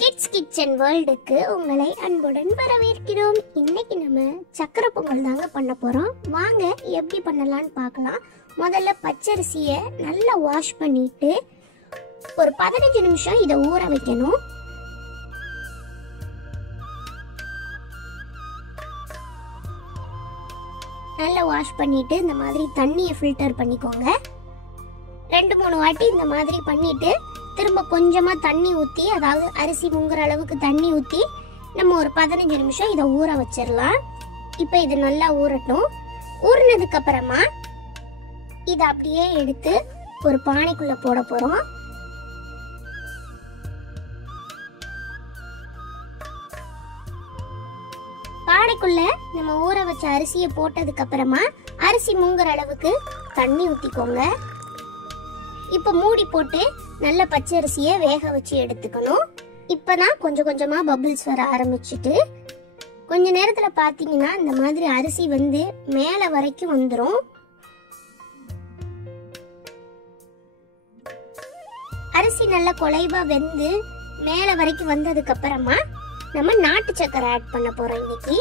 Kids kitchen வேர்ல்டுக்கு உங்களை அன்புடன் வரவேற்கிறோம். இன்னைக்கு நம்ம சக்கரை பொங்கல் தாங்க பண்ண போறோம். வாங்க எப்படி பண்ணலாம்னு பார்க்கலாம். முதல்ல பச்சரிசியை நல்லா வாஷ் பண்ணிட்டு ஒரு 15 நிமிஷம் இதை ஊற வைக்கணும். நல்லா வாஷ் பண்ணிட்டு இந்த மாதிரி தண்ணியை ஃபில்டர் பண்ணிக்கோங்க. 2-3 வாட்டி இந்த மாதிரி பண்ணிட்டு திரும்ப கொஞ்சமா தண்ணி ஊற்றி, அதாவது அரிசி முங்குற அளவுக்கு தண்ணி ஊற்றி நம்ம ஒரு 15 நிமிஷம் இதை ஊற வச்சிடலாம். இப்போ இது நல்லா ஊறட்டும். ஊறினதுக்கு அப்புறமா இதை அப்படியே எடுத்து ஒரு பானைக்குள்ள போட போறோம். பானைக்குள்ள நம்ம ஊற வச்ச அரிசியை போட்டதுக்கு அப்புறமா அரிசி முங்குற அளவுக்கு தண்ணி ஊற்றிக்கோங்க. இப்போ மூடி போட்டு நல்ல பச்சரிசியை வேக வச்சு எடுத்துக்கணும். இப்பதான் கொஞ்சம் கொஞ்சமா பபிள்ஸ் வர ஆரம்பிச்சுட்டு கொஞ்ச நேரத்துல பாத்தீங்கன்னா இந்த மாதிரி அரிசி வந்து மேல வரைக்கும் வந்துடும். அரிசி நல்ல குலைவா வெந்து மேல வரைக்கும் வந்ததுக்கு அப்புறமா நம்ம நாட்டு சக்கரை ஆட் பண்ண போறோம். இன்னைக்கு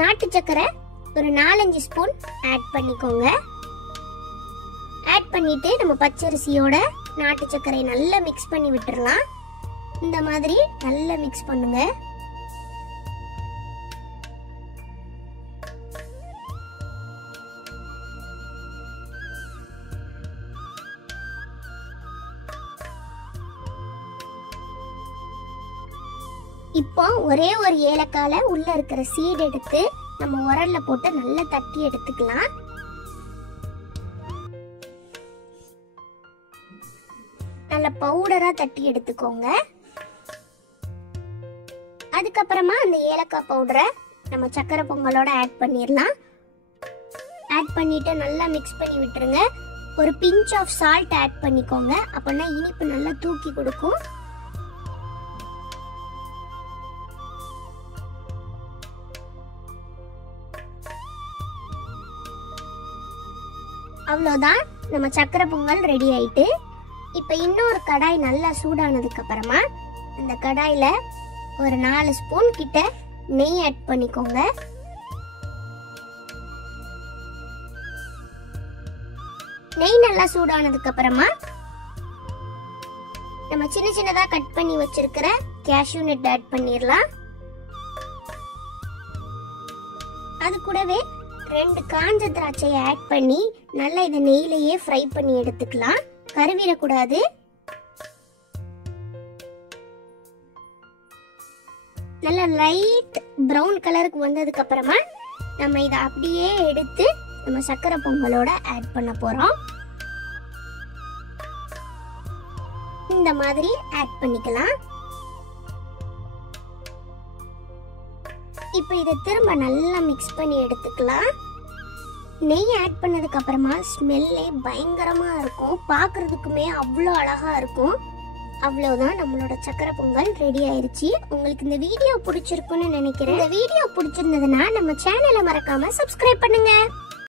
நாட்டு சக்கரை ஒரு 4-5 ஸ்பூன் ஆட் பண்ணிக்கோங்க. ஆட் பண்ணிட்டு நம்ம பச்சரிசியோட நாட்டு சர்க்கரை நல்லா மிக்ஸ் பண்ணி விட்டுறலாம். இந்த மாதிரி நல்லா மிக்ஸ் பண்ணுங்க. இப்போ ஒரே ஒரு ஏலக்கால உள்ள இருக்கிற சீட் எடுத்து நம்ம உரல்ல போட்டு நல்லா தட்டி எடுத்துக்கலாம். நல்ல பவுடரா தட்டி எடுத்துக்கோங்க. அதுக்கப்புறமா அந்த ஏலக்காய் பவுடரை நம்ம சக்கரை பொங்கலோட ஆட் பண்ணிடலாம். ஆட் பண்ணிட்டு நல்லா மிக்ஸ் பண்ணி விட்டுருங்க. ஒரு பிஞ்ச் ஆஃப் சால்ட் ஆட் பண்ணிக்கோங்க. அப்படின்னா இனிப்பு நல்லா தூக்கி கொடுக்கும். அவ்வளோதான், நம்ம சக்கரை பொங்கல் ரெடி ஆயிட்டு. இப்போ இன்னொரு கடாய் நல்லா சூடானதுக்கு அப்புறமா அந்த கடாயில ஒரு 4 ஸ்பூன் கிட்ட நெய் ஆட் பண்ணிக்கோங்க. நெய் நல்லா சூடானதுக்கு அப்புறமா நம்ம சின்ன சின்னதா கட் பண்ணி வச்சிருக்கிற கேஷ்யூ நட் ஆட் பண்ணிடலாம். அது கூடவே 2 காஞ்ச திராட்சையை ஆட் பண்ணி நல்லா இதை நெய்யிலேயே ஃப்ரை பண்ணி எடுத்துக்கலாம். கருவிடக்கூடாது. நல்லா லைட் பிரவுன் கலருக்கு வந்ததுக்கு அப்புறமா நம்ம இதை அப்படியே எடுத்து நம்ம சக்கரை பொங்கலோட ஆட் பண்ண போறோம். இந்த மாதிரி ஆட் பண்ணிக்கலாம். இப்போ இதை திரும்ப நல்லா மிக்ஸ் பண்ணி எடுத்துக்கலாம். நெய் ஆட் பண்ணதுக்கு அப்புறமா ஸ்மெல்லே பயங்கரமா இருக்கும். பார்க்கிறதுக்குமே அவ்வளோ அழகா இருக்கும். அவ்வளவுதான், நம்மளோட சக்கரை பொங்கல் ரெடி ஆயிருச்சு. உங்களுக்கு இந்த வீடியோ பிடிச்சிருக்குன்னு நினைக்கிறேன். இந்த வீடியோ பிடிச்சிருந்ததுன்னா நம்ம சேனலை மறக்காம சப்ஸ்கிரைப் பண்ணுங்க.